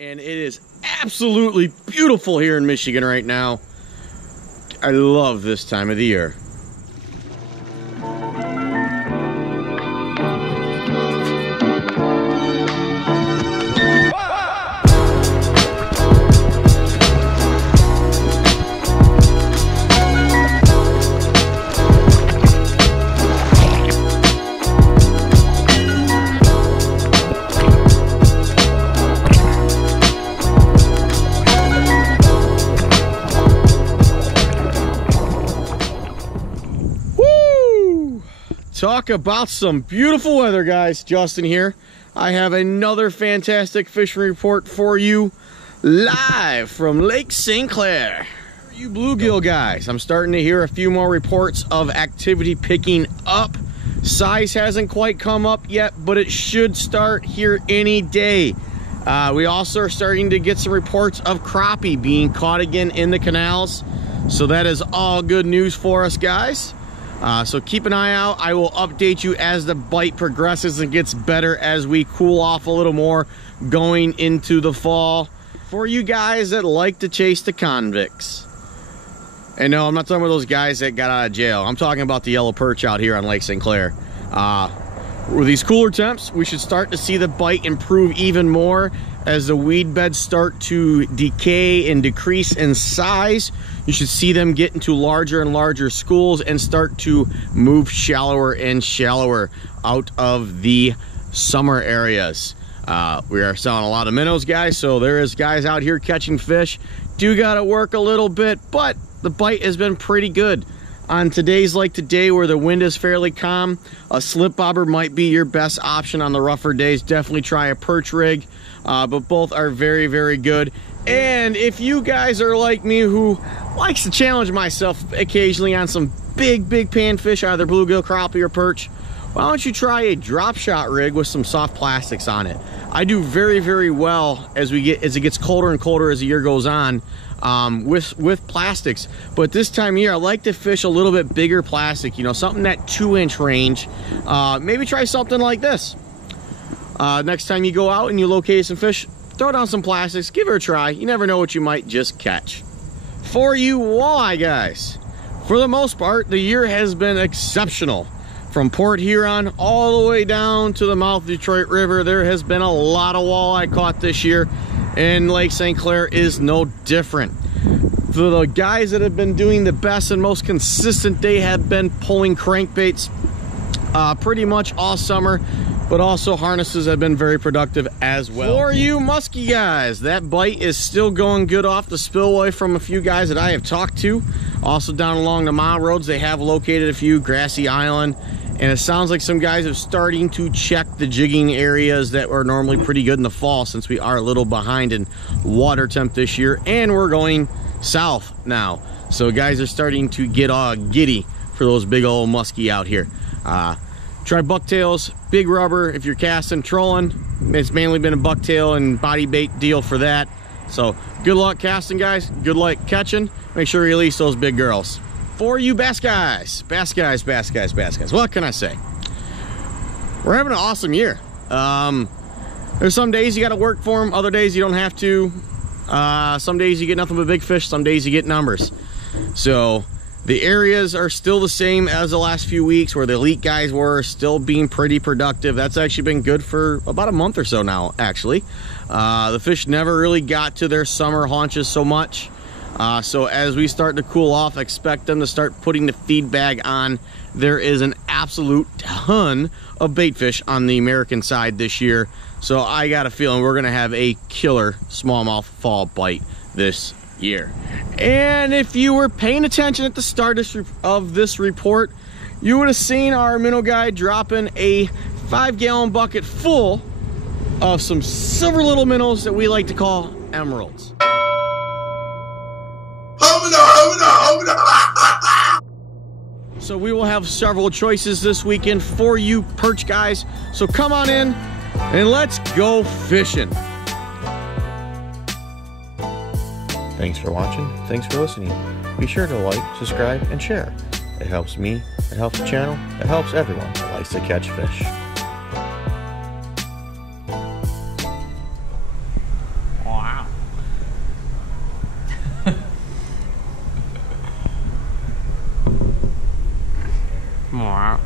and it is absolutely beautiful here in Michigan right now. I love this time of the year. Talk about some beautiful weather, guys. Justin here. I have another fantastic fishing report for you live from Lake St. Clair. You bluegill guys, I'm starting to hear a few more reports of activity picking up. Size hasn't quite come up yet, but it should start here any day. We also are starting to get some reports of crappie being caught again in the canals. So that is all good news for us, guys. So keep an eye out. I will update you as the bite progresses and gets better as we cool off a little more going into the fall. For you guys that like to chase the convicts. And no, I'm not talking about those guys that got out of jail. I'm talking about the yellow perch out here on Lake St. Clair. With these cooler temps, we should start to see the bite improve even more as the weed beds start to decay and decrease in size. You should see them get into larger and larger schools and start to move shallower and shallower out of the summer areas. We are selling a lot of minnows, guys, so there is guys out here catching fish. Do gotta work a little bit, but the bite has been pretty good. On today's like today where the wind is fairly calm, a slip bobber might be your best option on the rougher days. Definitely try a perch rig, but both are very, very good. And if you guys are like me who likes to challenge myself occasionally on some big panfish, either bluegill, crappie, or perch, why don't you try a drop shot rig with some soft plastics on it? I do very, very well as it gets colder and colder as the year goes on with plastics. But this time of year, I like to fish a little bit bigger plastic, you know, something that 2-inch range. Maybe try something like this. Next time you go out and you locate some fish, throw down some plastics, give it a try. You never know what you might just catch. For you walleye guys, for the most part, the year has been exceptional. From Port Huron all the way down to the mouth of the Detroit River, there has been a lot of walleye caught this year, and Lake St. Clair is no different. For the guys that have been doing the best and most consistent, they have been pulling crankbaits pretty much all summer, but also harnesses have been very productive as well. For you muskie guys, that bite is still going good off the spillway from a few guys that I have talked to. Also down along the mile roads, they have located a few, Grassy Island, and it sounds like some guys are starting to check the jigging areas that were normally pretty good in the fall, since we are a little behind in water temp this year, and we're going south now. So guys are starting to get all giddy for those big old muskie out here. Try bucktails, big rubber if you're casting, trolling. It's mainly been a bucktail and body bait deal for that. So good luck casting, guys. Good luck catching. Make sure you release those big girls. For you bass guys, what can I say? We're having an awesome year. There's some days you got to work for them, other days you don't have to. Some days you get nothing but big fish, some days you get numbers. So the areas are still the same as the last few weeks where the elite guys were, still being pretty productive. That's actually been good for about a month or so now, actually. The fish never really got to their summer haunches so much. So as we start to cool off, expect them to start putting the feed bag on. There is an absolute ton of bait fish on the American side this year. So I got a feeling we're gonna have a killer smallmouth fall bite this year. And if you were paying attention at the start of this report, you would have seen our minnow guy dropping a 5-gallon bucket full of some silver little minnows that we like to call emeralds. So we will have several choices this weekend for you perch guys. So come on in and let's go fishing. Thanks for watching. Thanks for listening. Be sure to like, subscribe, and share. It helps me, it helps the channel, it helps everyone that likes to catch fish. Wow.